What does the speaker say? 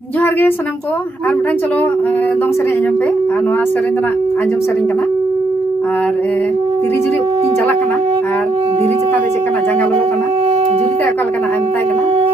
जोहार गे सनम को आर मिटान चलो दong सेरें आंजम पे आर नोआ सेरें तना आंजम सेरें कना आर तिरी जुरी तीन चला कना आर दिरी चिता रे चेकना जांगा लोलो कना जुरी ते अकल कना आय मिताय कना